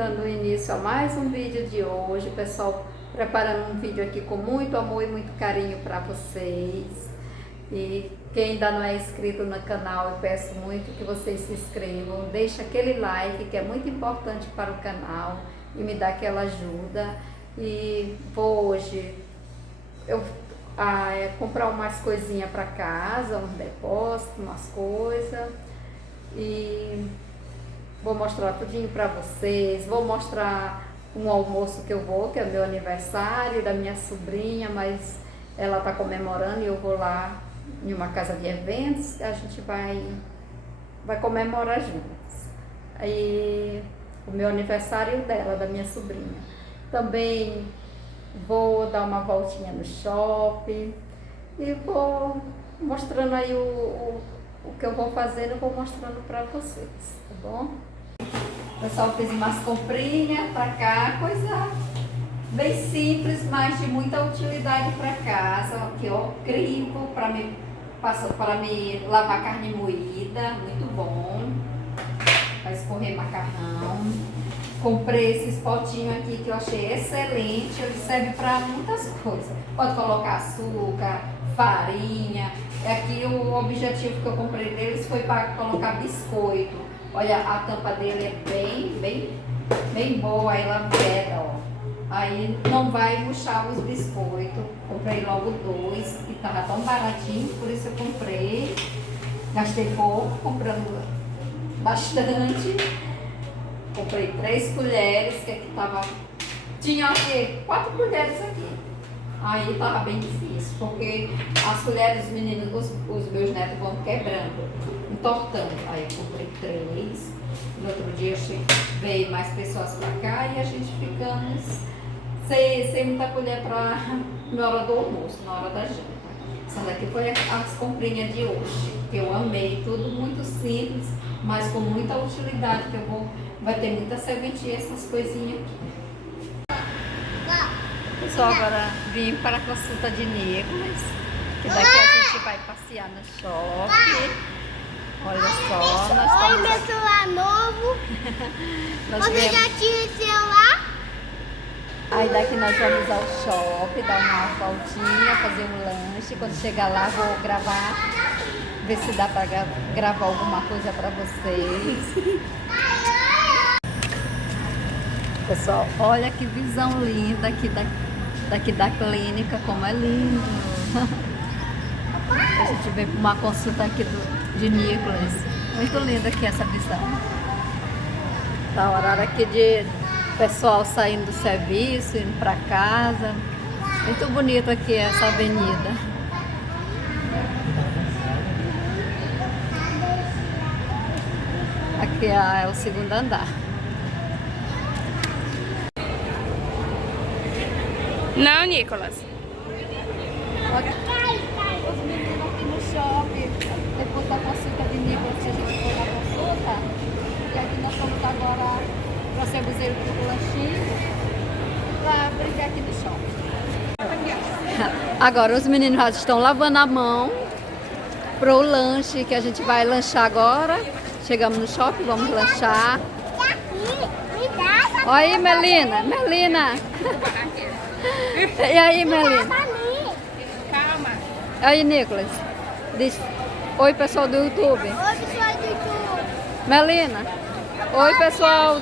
dando início a mais um vídeo de hoje, pessoal, preparando um vídeo aqui com muito amor e muito carinho para vocês. E quem ainda não é inscrito no canal, eu peço muito que vocês se inscrevam, deixe aquele like que é muito importante para o canal e me dá aquela ajuda. E vou hoje comprar umas coisinhas para casa, uns depósitos, umas coisas, e vou mostrar tudinho para vocês. Vou mostrar um almoço que eu vou, que é meu aniversário da minha sobrinha, mas ela tá comemorando e eu vou lá em uma casa de eventos, a gente vai comemorar juntos. Aí o meu aniversário e o dela, da minha sobrinha. Também vou dar uma voltinha no shopping e vou mostrando aí o que eu vou fazendo, eu vou mostrando para vocês, tá bom? Pessoal, fiz umas comprinhas para cá, coisa bem simples, mas de muita utilidade para casa. Aqui, ó, crivo para me lavar carne moída, muito bom, para escorrer macarrão. Comprei esses potinhos aqui que eu achei excelente, ele serve para muitas coisas. Pode colocar açúcar, farinha. Aqui o objetivo que eu comprei deles foi para colocar biscoito. Olha, a tampa dele é bem boa, ela veda, ó. Aí não vai murchar os biscoitos. Comprei logo 2, que tava tão baratinho, por isso eu comprei. Gastei pouco, comprando bastante. Comprei 3 colheres, que aqui tava... Tinha aqui 4 colheres aqui. Aí tava bem difícil, porque as colheres, os meninos, os meus netos vão quebrando, entortando. Aí eu comprei 3. No outro dia veio mais pessoas pra cá e a gente ficamos sem muita colher na hora do almoço, na hora da janta. Essa daqui foi as comprinhas de hoje, que eu amei, tudo muito simples, mas com muita utilidade, que vai ter muita serventia, essas coisinhas aqui. Pessoal, agora vim para a consulta de Nicolas, que daqui a gente vai passear no shopping. Olha só, nós estamos... Oi, meu celular novo. Você já tinha celular? Aí daqui nós vamos ao shopping, dar uma voltinha, fazer um lanche. Quando chegar lá vou gravar, ver se dá para gravar alguma coisa para vocês. Pessoal, olha que visão linda aqui daqui da clínica, como é lindo. A gente veio para uma consulta aqui de Nicolas. Muito linda aqui essa visão. Tá o horário aqui de pessoal saindo do serviço, indo para casa. Muito bonito aqui essa avenida. Aqui é o segundo andar. Não, Nicolas. Olha, os meninos aqui no shopping, depois da consulta de Nicolas, que a gente foi na consulta. E aqui nós vamos agora para ser buzeiro pro lanchinho, para brincar aqui no shopping. Agora os meninos já estão lavando a mão pro lanche, que a gente vai lanchar agora. Chegamos no shopping, vamos lanchar. Olha aí, Melina. E aí, Melina? Calma. Aí, Nicolas. Diz oi, pessoal do YouTube. Oi, pessoal do YouTube. Melina. Oi, pessoal.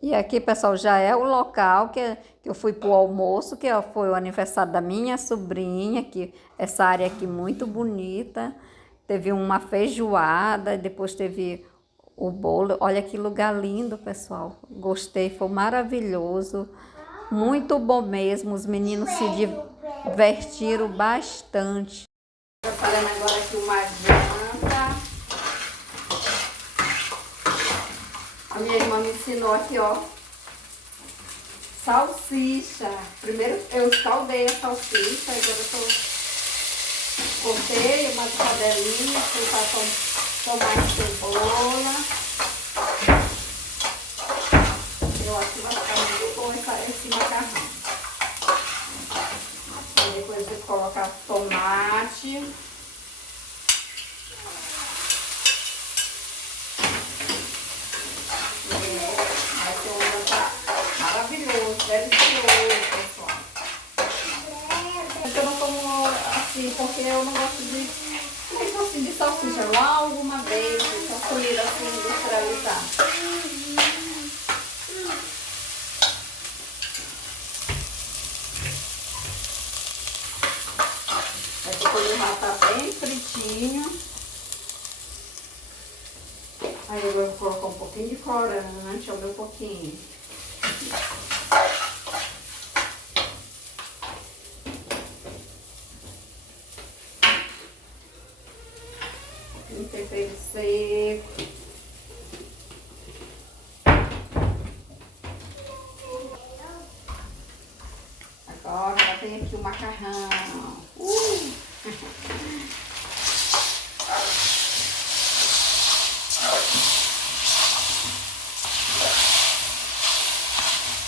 E aqui, pessoal, já é o local que eu fui para o almoço, que foi o aniversário da minha sobrinha, que essa área aqui muito bonita. Teve uma feijoada, depois teve o bolo. Olha que lugar lindo, pessoal. Gostei, foi maravilhoso. Muito bom mesmo, os meninos divertiram bastante. Estou fazendo agora aqui uma janta. A minha irmã me ensinou aqui, ó, salsicha. Primeiro eu escaldei a salsicha, agora eu cortei umas rodelinhas, fui passar tomate e cebola. Eu acho que vai ficar muito bom esse macarrão. Aí depois eu colocar tomate. Vai ser um jantar maravilhoso, delicioso, pessoal. Eu não como assim, porque eu não gosto de... Nem gosto de salsicha. Lá alguma vez, só comida assim, industrializada. Aqui quando já tá bem fritinho. Aí eu vou colocar um pouquinho de corante, o meu pouquinho. Um tempero seco. Agora já tem aqui o macarrão.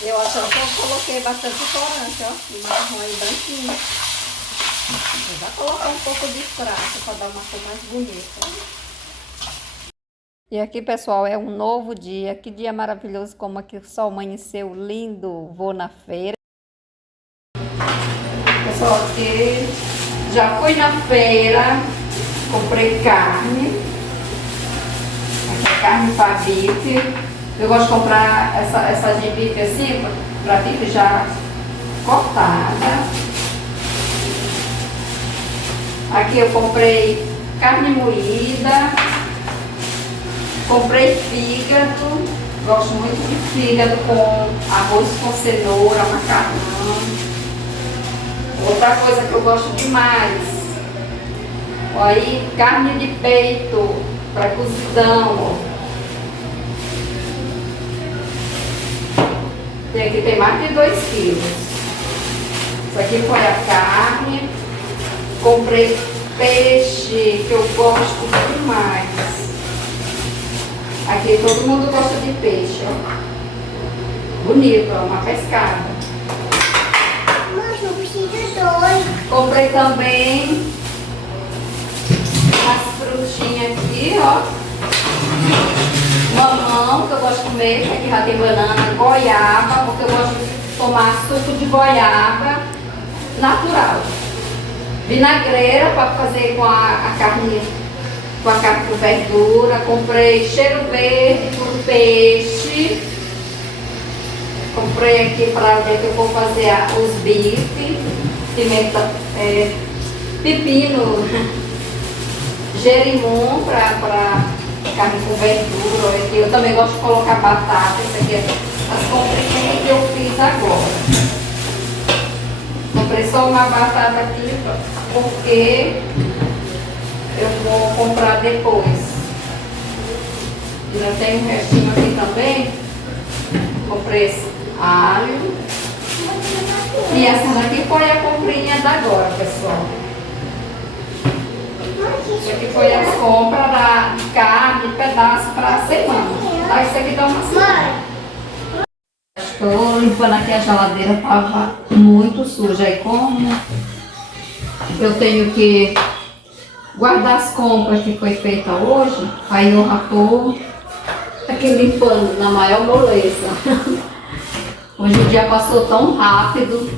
Eu acho que eu coloquei bastante corante, ó. E macarrão aí branquinho. Vou já colocar um pouco de prata para dar uma cor mais bonita. E aqui, pessoal, é um novo dia. Que dia maravilhoso, como aqui o sol amanheceu lindo. Vou na feira. Pessoal, aqui já fui na feira, comprei carne. Aqui é carne para bife. Eu gosto de comprar essa de bife assim, para bife já cortada. Aqui eu comprei carne moída, comprei fígado, gosto muito de fígado com arroz com cenoura, macarrão. Outra coisa que eu gosto demais, aí carne de peito para cozidão, ó. Aqui tem mais de 2 quilos. Isso aqui foi a carne. Comprei peixe, que eu gosto demais. Aqui todo mundo gosta de peixe, ó. Bonito, ó, uma pescada. Mas eu preciso de 2. Comprei também as frutinhas aqui, ó. Mamão, que eu gosto de comer, que aqui já tem banana, goiaba, porque eu gosto de tomar suco de goiaba natural. Vinagreira para fazer com a carne com verdura. Comprei cheiro verde com peixe. Comprei aqui para ver que eu vou fazer os bifes. Pimenta, pepino, gerimum para carne com verdura. Aqui eu também gosto de colocar batata. Isso aqui é as comprinhas que eu fiz agora. Comprei só uma batata aqui porque eu vou comprar depois. Eu tenho um restinho aqui também. Comprei esse alho. E essa daqui foi a comprinha da agora, pessoal. Isso aqui foi as compras da carne, pedaço para a semana. Tá? Isso aqui dá uma semana. Estou limpando aqui a geladeira, estava muito suja. E como eu tenho que guardar as compras que foi feita hoje, aí eu já estou aqui limpando na maior moleza. Hoje o dia passou tão rápido,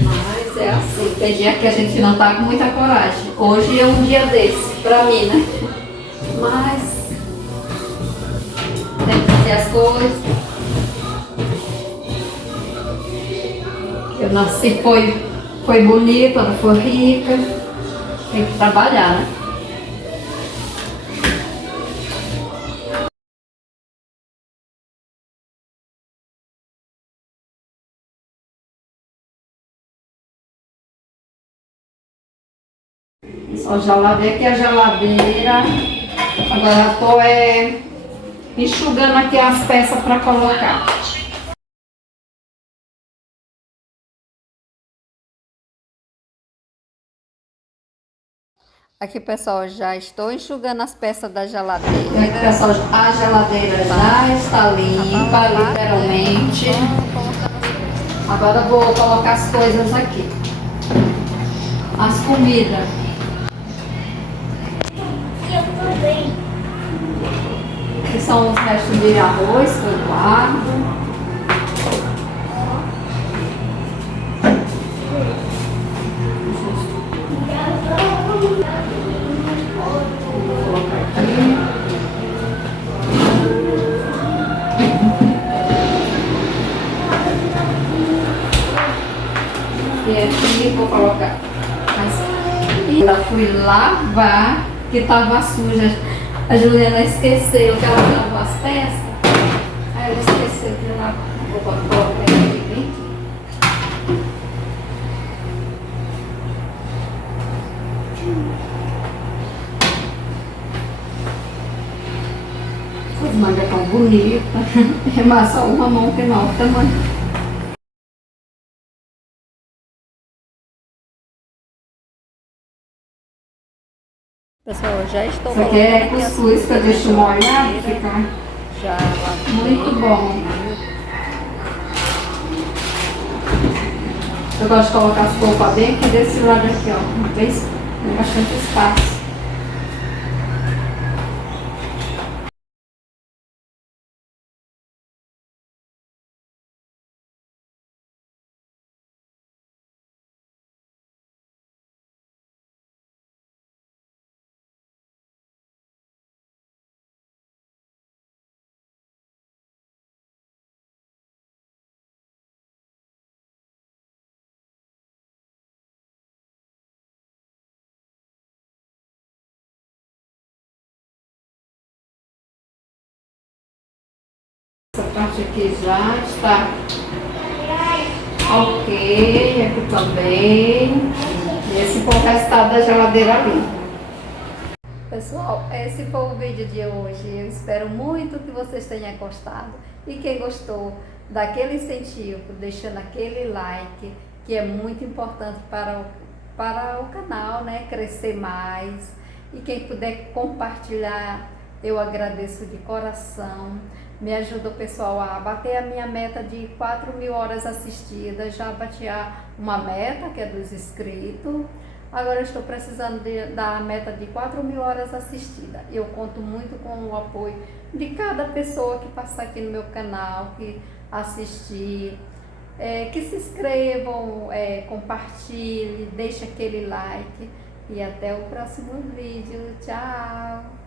mas é assim, tem dia que a gente não tá com muita coragem. Hoje é um dia desse, pra mim, né? Mas tem que fazer as coisas. Eu nasci, foi bonita, foi rica, tem que trabalhar, né? Só já lavei aqui a geladeira. Agora estou enxugando aqui as peças para colocar. Aqui, pessoal, já estou enxugando as peças da geladeira. Aqui, pessoal, a geladeira já está limpa, literalmente. Agora eu vou colocar as coisas aqui. As comidas. Que são os restos de arroz que eu guardo. E aqui vou colocar. Ainda fui lavar, que estava suja. A Juliana esqueceu que ela lavou as peças. Aí ela esqueceu de lavar. Vou colocar aqui bem. As mangas tão bonitas. É mais só uma mão que não, tamanho. Pessoal, eu já estou Isso aqui é cuscuz que eu deixo molhar, fica já muito bom. Eu gosto de colocar as polpas bem aqui desse lado aqui, ó. Tem bastante espaço. Essa parte aqui já está ok, aqui também. E esse foi o resultado da geladeira ali. Pessoal, esse foi o vídeo de hoje. Eu espero muito que vocês tenham gostado. E quem gostou, dá aquele incentivo, deixando aquele like, que é muito importante para o canal, né? Crescer mais. E quem puder compartilhar, eu agradeço de coração. Me ajuda o pessoal a bater a minha meta de 4.000 horas assistidas. Já bati uma meta, que é dos inscritos. Agora eu estou precisando da meta de 4.000 horas assistidas. Eu conto muito com o apoio de cada pessoa que passar aqui no meu canal, que assistir, que se inscrevam, compartilhe, deixe aquele like. E até o próximo vídeo. Tchau!